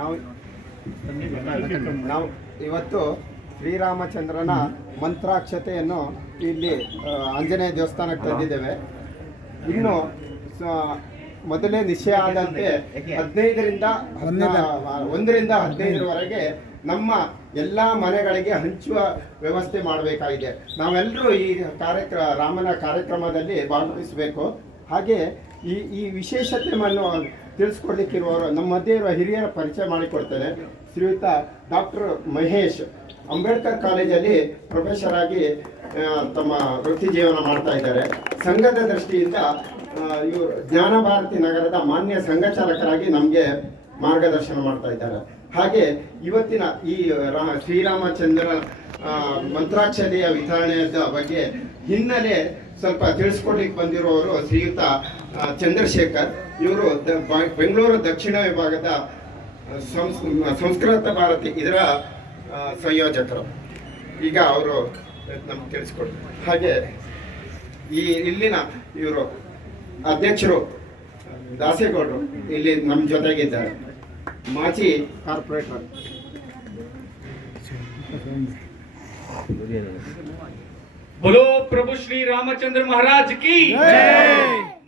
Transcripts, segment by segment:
ನಾವು ನಾವು ಇವತ್ತು ಶ್ರೀರಾಮಚಂದ್ರನ ಮಂತ್ರಾಕ್ಷತೆಯನ್ನು ಇಲ್ಲಿ ಆಂಜನೇಯ ದೇವಸ್ಥಾನಕ್ಕೆ ತಂದಿದ್ದೇವೆ. ಇನ್ನು ಮೊದಲೇ ನಿಶ್ಚಯ ಆದಂತೆ 1ರಿಂದ 15ರವರೆಗೆ ನಮ್ಮ ಎಲ್ಲ ಮನೆಗಳಿಗೆ ಹಂಚುವ ವ್ಯವಸ್ಥೆ ಮಾಡಬೇಕಾಗಿದೆ. ನಾವೆಲ್ಲರೂ ಈ ರಾಮನ ಕಾರ್ಯಕ್ರಮದಲ್ಲಿ ಭಾಗವಹಿಸಬೇಕು. ಹಾಗೆ ಈ ವಿಶೇಷತೆಯನ್ನು ತಿಳಿಸ್ಕೊಡ್ಲಿಕ್ಕಿರುವವರು ನಮ್ಮ ಮಧ್ಯೆ ಇರುವ ಹಿರಿಯರ ಪರಿಚಯ ಮಾಡಿಕೊಡ್ತೇನೆ. ಶ್ರೀಯುತ ಡಾಕ್ಟರ್ ಮಹೇಶ್ ಅಂಬೇಡ್ಕರ್ ಕಾಲೇಜಲ್ಲಿ ಪ್ರೊಫೆಸರ್ ಆಗಿ ತಮ್ಮ ವೃತ್ತಿ ಜೀವನ ಮಾಡ್ತಾ ಇದ್ದಾರೆ. ಸಂಘದ ದೃಷ್ಟಿಯಿಂದ ಇವರು ಜ್ಞಾನ ಭಾರತಿ ನಗರದ ಮಾನ್ಯ ಸಂಘ ಚಾಲಕರಾಗಿ ನಮಗೆ ಮಾರ್ಗದರ್ಶನ ಮಾಡ್ತಾ ಇದ್ದಾರೆ. ಹಾಗೆ ಇವತ್ತಿನ ಈ ಶ್ರೀರಾಮಚಂದ್ರ ಮಂತ್ರಾಕ್ಷತೆಯ ವಿತರಣೆಯ ಬಗ್ಗೆ ಹಿನ್ನೆಲೆ ಸ್ವಲ್ಪ ತಿಳಿಸ್ಕೊಡ್ಲಿಕ್ಕೆ ಬಂದಿರುವವರು ಶ್ರೀಯುತ ಚಂದ್ರಶೇಖರ್. ಇವರು ಬೆಂಗಳೂರು ದಕ್ಷಿಣ ವಿಭಾಗದ ಸಂಸ್ಕೃತ ಭಾರತಿ ಇದರ ಸಂಯೋಜಕರು. ಈಗ ಅವರು ನಮ್ಗೆ ತಿಳಿಸ್ಕೊಡ್ತಾರೆ. ಹಾಗೆ ಇಲ್ಲಿನ ಇವರು ಅಧ್ಯಕ್ಷರು ದಾಸೇಗೌಡರು ಇಲ್ಲಿ ನಮ್ಮ ಜೊತೆಗಿದ್ದಾರೆ. ಮಾಜಿ ಕಾರ್ಪೊರೇಟರ್ बोलो प्रभु श्री रामचंद्र महाराज की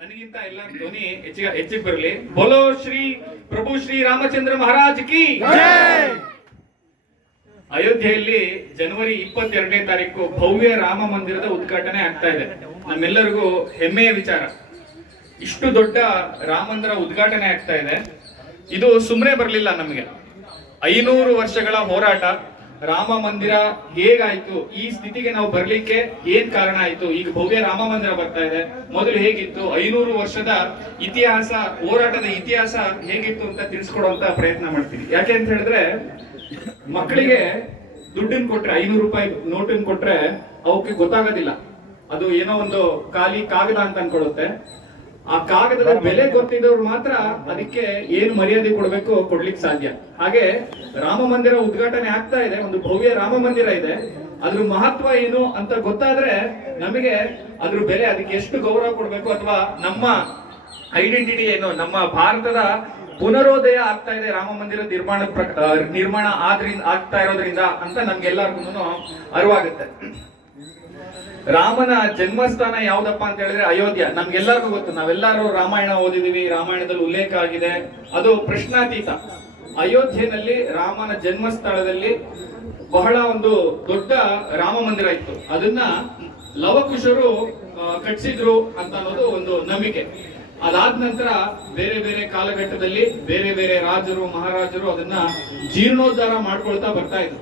ನನಗಿಂತ ಎಲ್ಲ ಧ್ವನಿ ಹೆಚ್ಚಿಗೆ ಬರಲಿ. बोलो श्री प्रभु श्री रामचंद्र महाराज की ಅಯೋಧ್ಯೆಯಲ್ಲಿ ಜನವರಿ 22ನೇ ತಾರೀಕು ಭವ್ಯ ರಾಮ ಮಂದಿರದ ಉದ್ಘಾಟನೆ ಆಗ್ತಾ ಇದೆ. ನಮ್ಮೆಲ್ಲರಿಗೂ ಹೆಮ್ಮೆಯ ವಿಚಾರ. ಇಷ್ಟು ದೊಡ್ಡ ರಾಮ ಮಂದಿರ ಉದ್ಘಾಟನೆ ಆಗ್ತಾ ಇದೆ. ಇದು ಸುಮ್ಮನೆ ಬರಲಿಲ್ಲ ನಮಗೆ. 500 ವರ್ಷಗಳ ಹೋರಾಟ. ರಾಮ ಮಂದಿರ ಹೇಗಾಯ್ತು, ಈ ಸ್ಥಿತಿಗೆ ನಾವು ಬರ್ಲಿಕ್ಕೆ ಏನ್ ಕಾರಣ ಆಯ್ತು, ಈಗ ಭವ್ಯ ರಾಮ ಮಂದಿರ ಬರ್ತಾ ಇದೆ, ಮೊದಲು ಹೇಗಿತ್ತು, 500 ವರ್ಷದ ಇತಿಹಾಸ, ಹೋರಾಟದ ಇತಿಹಾಸ ಹೇಗಿತ್ತು ಅಂತ ತಿಳಿಸ್ಕೊಡುವಂತ ಪ್ರಯತ್ನ ಮಾಡ್ತೀನಿ. ಯಾಕೆ ಅಂತ ಹೇಳಿದ್ರೆ, ಮಕ್ಕಳಿಗೆ ದುಡ್ಡನ್ನು ಕೊಟ್ರೆ, 500 ರೂಪಾಯಿ ನೋಟನ್ನು ಕೊಟ್ರೆ ಅವಕ್ಕೆ ಗೊತ್ತಾಗೋದಿಲ್ಲ. ಅದು ಏನೋ ಒಂದು ಖಾಲಿ ಕಾಗದ ಅಂತ ಅನ್ಕೊಳ್ಳುತ್ತೆ. ಆ ಕಾಗದದ ಬೆಲೆ ಗೊತ್ತಿದ್ದವ್ರು ಮಾತ್ರ ಅದಕ್ಕೆ ಏನು ಮರ್ಯಾದೆ ಕೊಡ್ಬೇಕು ಕೊಡ್ಲಿಕ್ಕೆ ಸಾಧ್ಯ. ಹಾಗೆ ರಾಮ ಮಂದಿರ ಉದ್ಘಾಟನೆ ಆಗ್ತಾ ಇದೆ. ಒಂದು ಭವ್ಯ ರಾಮ ಮಂದಿರ ಇದೆ. ಅದ್ರ ಮಹತ್ವ ಏನು ಅಂತ ಗೊತ್ತಾದ್ರೆ ನಮಗೆ ಅದ್ರ ಬೆಲೆ, ಅದಕ್ಕೆ ಎಷ್ಟು ಗೌರವ ಕೊಡ್ಬೇಕು, ಅಥವಾ ನಮ್ಮ ಐಡೆಂಟಿಟಿ ಏನು, ನಮ್ಮ ಭಾರತದ ಪುನರೋದಯ ಆಗ್ತಾ ಇದೆ ರಾಮ ಮಂದಿರ ನಿರ್ಮಾಣ ಆಗ್ತಾ ಇರೋದ್ರಿಂದ ಅಂತ ನಮ್ಗೆಲ್ಲರಿಗೂ ಅರಿವಾಗುತ್ತೆ. ರಾಮನ ಜನ್ಮಸ್ಥಾನ ಯಾವ್ದಪ್ಪ ಅಂತ ಹೇಳಿದ್ರೆ ಅಯೋಧ್ಯ. ನಮ್ಗೆಲ್ಲರಿಗೂ ಗೊತ್ತು, ನಾವೆಲ್ಲರೂ ರಾಮಾಯಣ ಓದಿದೀವಿ, ರಾಮಾಯಣದಲ್ಲಿ ಉಲ್ಲೇಖ ಆಗಿದೆ. ಅದು ಪ್ರಶ್ನಾತೀತ. ಅಯೋಧ್ಯೆಯಲ್ಲಿ ರಾಮನ ಜನ್ಮಸ್ಥಳದಲ್ಲಿ ಬಹಳ ಒಂದು ದೊಡ್ಡ ರಾಮ ಮಂದಿರ ಇತ್ತು. ಅದನ್ನ ಲವಕುಶರು ಕಟ್ಟಿಸಿದ್ರು ಅಂತ ಅನ್ನೋದು ಒಂದು ನಂಬಿಕೆ. ಅದಾದ ನಂತರ ಬೇರೆ ಬೇರೆ ಕಾಲಘಟ್ಟದಲ್ಲಿ ಬೇರೆ ಬೇರೆ ರಾಜರು ಮಹಾರಾಜರು ಅದನ್ನ ಜೀರ್ಣೋದ್ಧಾರ ಮಾಡ್ಕೊಳ್ತಾ ಬರ್ತಾ ಇದ್ರು.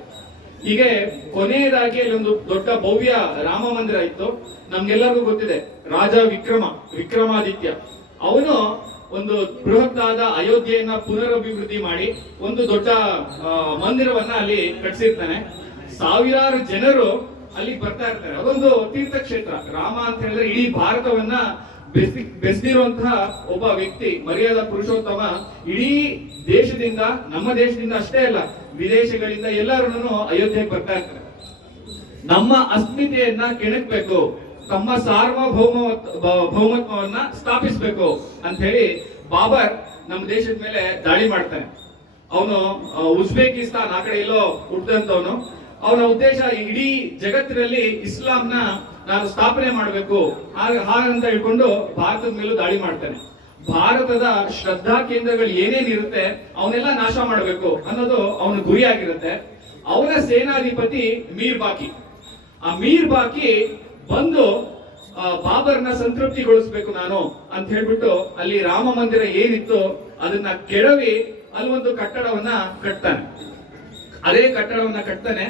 ಹೀಗೆ ಕೊನೆಯದಾಗಿ ಅಲ್ಲಿ ಒಂದು ದೊಡ್ಡ ಭವ್ಯ ರಾಮ ಮಂದಿರ ಇತ್ತು. ನಮ್ಗೆಲ್ಲರಿಗೂ ಗೊತ್ತಿದೆ, ರಾಜ ವಿಕ್ರಮಾದಿತ್ಯ ಅವನು ಒಂದು ಬೃಹತ್ತಾದ ಅಯೋಧ್ಯೆಯನ್ನ ಪುನರಭಿವೃದ್ಧಿ ಮಾಡಿ ಒಂದು ದೊಡ್ಡ ಮಂದಿರವನ್ನ ಅಲ್ಲಿ ಕಟ್ಟಿಸಿರ್ತಾನೆ. ಸಾವಿರಾರು ಜನರು ಅಲ್ಲಿ ಬರ್ತಾ ಇರ್ತಾರೆ. ಅದೊಂದು ತೀರ್ಥಕ್ಷೇತ್ರ. ರಾಮ ಅಂತ ಹೇಳಿದ್ರೆ ಇಡೀ ಭಾರತವನ್ನ ಬೆಳೆದಿರುವಂತಹ ಒಬ್ಬ ವ್ಯಕ್ತಿ, ಮರ್ಯಾದಾ ಪುರುಷೋತ್ತಮ. ಇಡೀ ದೇಶದಿಂದ, ನಮ್ಮ ದೇಶದಿಂದ ಅಷ್ಟೇ ಅಲ್ಲ, ವಿದೇಶಗಳಿಂದ ಎಲ್ಲರೂ ಅಯೋಧ್ಯೆಗೆ ಬರ್ತಾ ಇರ್ತಾರೆ. ನಮ್ಮ ಅಸ್ಮಿತೆಯನ್ನ ಕೆಣಕ್ಬೇಕು, ತಮ್ಮ ಸಾರ್ವಭೌಮತ್ವವನ್ನ ಸ್ಥಾಪಿಸಬೇಕು ಅಂತ ಹೇಳಿ ಬಾಬರ್ ನಮ್ಮ ದೇಶದ ಮೇಲೆ ದಾಳಿ ಮಾಡ್ತಾನೆ. ಅವನು ಉಜ್ಬೇಕಿಸ್ತಾನ್ ಆ ಕಡೆ ಎಲ್ಲೋ ಹುಟ್ಟಿದಂತವನು. ಅವನ ಉದ್ದೇಶ ಇಡೀ ಜಗತ್ತಿನಲ್ಲಿ ಇಸ್ಲಾಂನ ನಾನು ಸ್ಥಾಪನೆ ಮಾಡಬೇಕು ಹಾಗಂತ ಹೇಳ್ಕೊಂಡು ಭಾರತದ ಮೇಲೂ ದಾಳಿ ಮಾಡ್ತಾನೆ. ಭಾರತದ ಶ್ರದ್ಧಾ ಕೇಂದ್ರಗಳು ಏನೇನಿರುತ್ತೆ ಅವನ್ನೆಲ್ಲ ನಾಶ ಮಾಡಬೇಕು ಅನ್ನೋದು ಅವನ ಗುರಿಯಾಗಿರುತ್ತೆ. ಅವನ ಸೇನಾಧಿಪತಿ ಮೀರ್ ಬಾಕಿ. ಆ ಮೀರ್ ಬಾಕಿ ಬಂದು ಬಾಬರ್ನ ಸಂತೃಪ್ತಿಗೊಳಿಸ್ಬೇಕು ನಾನು ಅಂತ ಹೇಳ್ಬಿಟ್ಟು ಅಲ್ಲಿ ರಾಮ ಮಂದಿರ ಏನಿತ್ತು ಅದನ್ನ ಕೆಡವಿ ಅಲ್ಲಿ ಒಂದು ಕಟ್ಟಡವನ್ನ ಕಟ್ತಾನೆ. ಅದೇ ಕಟ್ಟಡವನ್ನ ಕಟ್ತಾನೆ.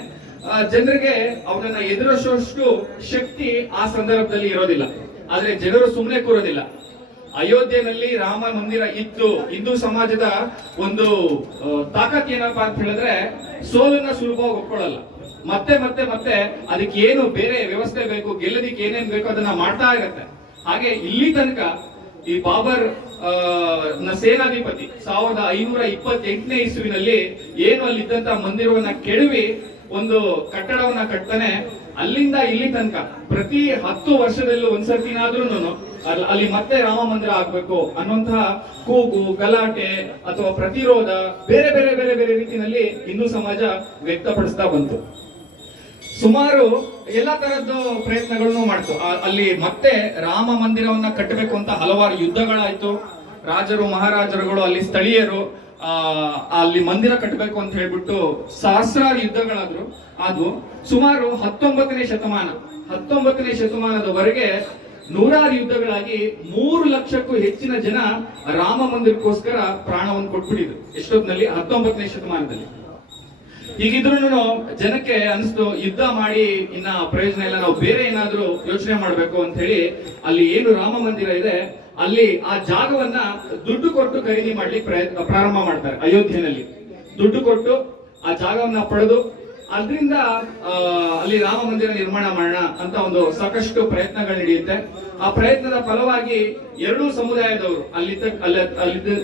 ಜನರಿಗೆ ಅವನನ್ನ ಎದುರಿಸುವಷ್ಟು ಶಕ್ತಿ ಆ ಸಂದರ್ಭದಲ್ಲಿ ಇರೋದಿಲ್ಲ. ಆದ್ರೆ ಜನರು ಸುಮ್ಮನೆ ಕೂರೋದಿಲ್ಲ. ಅಯೋಧ್ಯೆಯಲ್ಲಿ ರಾಮ ಮಂದಿರ ಇತ್ತು. ಹಿಂದೂ ಸಮಾಜದ ಒಂದು ತಾಕತ್ ಏನಪ್ಪಾ ಅಂತ ಹೇಳಿದ್ರೆ, ಸೋಲನ್ನ ಸುಲಭವಾಗಿ ಒಪ್ಕೊಳ್ಳಲ್ಲ. ಮತ್ತೆ ಮತ್ತೆ ಮತ್ತೆ ಅದಕ್ಕೆ ಏನು ಬೇರೆ ವ್ಯವಸ್ಥೆ ಬೇಕು, ಗೆಲ್ಲದಿಕ್ಕೆ ಏನೇನ್ ಬೇಕು ಅದನ್ನ ಮಾಡ್ತಾ ಇರತ್ತೆ. ಹಾಗೆ ಇಲ್ಲಿ ತನಕ ಈ ಬಾಬರ್ ಸೇನಾಧಿಪತಿ 1528ನೇ ಇಸ್ವಿನಲ್ಲಿ ಏನು ಅಲ್ಲಿದ್ದಂತ ಮಂದಿರವನ್ನ ಕೆಡವಿ ಒಂದು ಕಟ್ಟಡವನ್ನ ಕಟ್ತಾನೆ. ಅಲ್ಲಿಂದ ಇಲ್ಲಿ ತನಕ ಪ್ರತಿ 10 ವರ್ಷದಲ್ಲೂ ಒಂದ್ಸರ್ತಿನಾದ್ರೂ ಅಲ್ಲಿ ಮತ್ತೆ ರಾಮ ಮಂದಿರ ಆಗ್ಬೇಕು ಅನ್ನುವಂತಹ ಕೂಗು, ಗಲಾಟೆ ಅಥವಾ ಪ್ರತಿರೋಧ ಬೇರೆ ಬೇರೆ ಬೇರೆ ಬೇರೆ ರೀತಿಯಲ್ಲಿ ಹಿಂದೂ ಸಮಾಜ ವ್ಯಕ್ತಪಡಿಸ್ತಾ ಬಂತು. ಸುಮಾರು ಎಲ್ಲಾ ತರದ್ದು ಪ್ರಯತ್ನಗಳನ್ನು ಮಾಡ್ತು. ಅಲ್ಲಿ ಮತ್ತೆ ರಾಮ ಮಂದಿರವನ್ನ ಕಟ್ಟಬೇಕು ಅಂತ ಹಲವಾರು ಯುದ್ಧಗಳಾಯ್ತು. ರಾಜರು, ಮಹಾರಾಜರುಗಳು, ಅಲ್ಲಿ ಸ್ಥಳೀಯರು ಅಲ್ಲಿ ಮಂದಿರ ಕಟ್ಟಬೇಕು ಅಂತ ಹೇಳ್ಬಿಟ್ಟು ಸಹಸ್ರಾರು ಯುದ್ಧಗಳಾದ್ರು. ಅದು ಸುಮಾರು 19ನೇ ಶತಮಾನದವರೆಗೆ ನೂರಾರು ಯುದ್ಧಗಳಾಗಿ 3 ಲಕ್ಷಕ್ಕೂ ಹೆಚ್ಚಿನ ಜನ ರಾಮ ಮಂದಿರಕ್ಕೋಸ್ಕರ ಪ್ರಾಣವನ್ನು ಕೊಟ್ಬಿಟ್ಟಿದ್ರು. ಎಷ್ಟೊತ್ತಿನಲ್ಲಿ 19ನೇ ಶತಮಾನದಲ್ಲಿ. ಹೀಗಿದ್ರು ಜನಕ್ಕೆ ಅನಿಸ್ತು ಯುದ್ಧ ಮಾಡಿ ಇನ್ನ ಪ್ರಯೋಜನ ಇಲ್ಲ, ನಾವು ಬೇರೆ ಏನಾದ್ರೂ ಯೋಚನೆ ಮಾಡ್ಬೇಕು ಅಂತ ಹೇಳಿ ಅಲ್ಲಿ ಏನು ರಾಮ ಮಂದಿರ ಇದೆ ಅಲ್ಲಿ ಆ ಜಾಗವನ್ನ ದುಡ್ಡು ಕೊಟ್ಟು ಖರೀದಿ ಮಾಡ್ಲಿಕ್ಕೆ ಪ್ರಾರಂಭ ಮಾಡ್ತಾರೆ. ಅಯೋಧ್ಯೆಯಲ್ಲಿ ದುಡ್ಡು ಕೊಟ್ಟು ಆ ಜಾಗವನ್ನ ಪಡೆದು ಅದರಿಂದ ಅಲ್ಲಿ ರಾಮ ಮಂದಿರ ನಿರ್ಮಾಣ ಮಾಡೋಣ ಅಂತ ಒಂದು ಸಾಕಷ್ಟು ಪ್ರಯತ್ನಗಳು ನಡೆಯುತ್ತೆ. ಆ ಪ್ರಯತ್ನದ ಫಲವಾಗಿ ಎರಡೂ ಸಮುದಾಯದವರು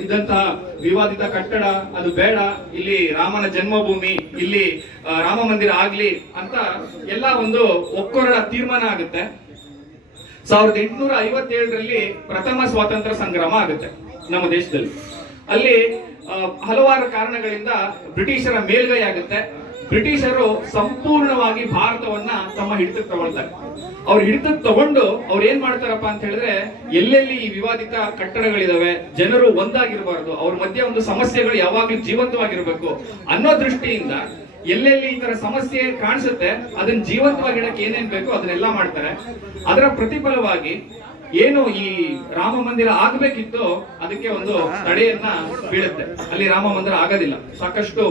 ಇದ್ದಂತಹ ವಿವಾದಿತ ಕಟ್ಟಡ ಅದು ಬೇಡ, ಇಲ್ಲಿ ರಾಮನ ಜನ್ಮಭೂಮಿ, ಇಲ್ಲಿ ರಾಮ ಮಂದಿರ ಆಗ್ಲಿ ಅಂತ ಎಲ್ಲ ಒಂದು ಒಕ್ಕೊರಳ ತೀರ್ಮಾನ ಆಗುತ್ತೆ. 1857ರಲ್ಲಿ ಪ್ರಥಮ ಸ್ವಾತಂತ್ರ್ಯ ಸಂಗ್ರಾಮ ಆಗುತ್ತೆ ನಮ್ಮ ದೇಶದಲ್ಲಿ. ಅಲ್ಲಿ ಹಲವಾರು ಕಾರಣಗಳಿಂದ ಬ್ರಿಟಿಷರ ಮೇಲ್ಗೈ ಆಗುತ್ತೆ. ಬ್ರಿಟಿಷರು ಸಂಪೂರ್ಣವಾಗಿ ಭಾರತವನ್ನ ತಮ್ಮ ಹಿಡಿತಕ್ಕೆ ತಗೊಳ್ತಾರೆ. ಅವ್ರು ಹಿಡಿತಕ್ಕೆ ತಗೊಂಡು ಅವ್ರು ಏನ್ ಮಾಡ್ತಾರಪ್ಪ ಅಂತ ಹೇಳಿದ್ರೆ, ಎಲ್ಲೆಲ್ಲಿ ಈ ವಿವಾದಿತ ಕಟ್ಟಡಗಳಿದಾವೆ, ಜನರು ಒಂದಾಗಿರಬಾರ್ದು, ಅವ್ರ ಮಧ್ಯೆ ಒಂದು ಸಮಸ್ಯೆಗಳು ಯಾವಾಗ್ಲೂ ಜೀವಂತವಾಗಿರ್ಬೇಕು ಅನ್ನೋ ದೃಷ್ಟಿಯಿಂದ ಎಲ್ಲೆಲ್ಲಿ ಈ ತರ ಸಮಸ್ಯೆ ಕಾಣಿಸುತ್ತೆ ಅದನ್ನ ಜೀವಂತವಾಗಿಡಕ್ಕೆ ಏನೇನ್ ಬೇಕೋ ಅದನ್ನೆಲ್ಲ ಮಾಡ್ತಾರೆ. ಅದರ ಪ್ರತಿಫಲವಾಗಿ ಏನು ಈ ರಾಮ ಮಂದಿರ ಆಗ್ಬೇಕಿತ್ತು ಅದಕ್ಕೆ ಒಂದು ತಡೆಯನ್ನ ಬೀಳುತ್ತೆ. ಅಲ್ಲಿ ರಾಮ ಮಂದಿರ ಆಗೋದಿಲ್ಲ. ಸಾಕಷ್ಟು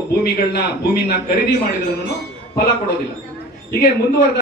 ಭೂಮಿನ ಖರೀದಿ ಮಾಡಿದ್ರು ಫಲ ಕೊಡೋದಿಲ್ಲ. ಹೀಗೆ ಮುಂದುವರೆದ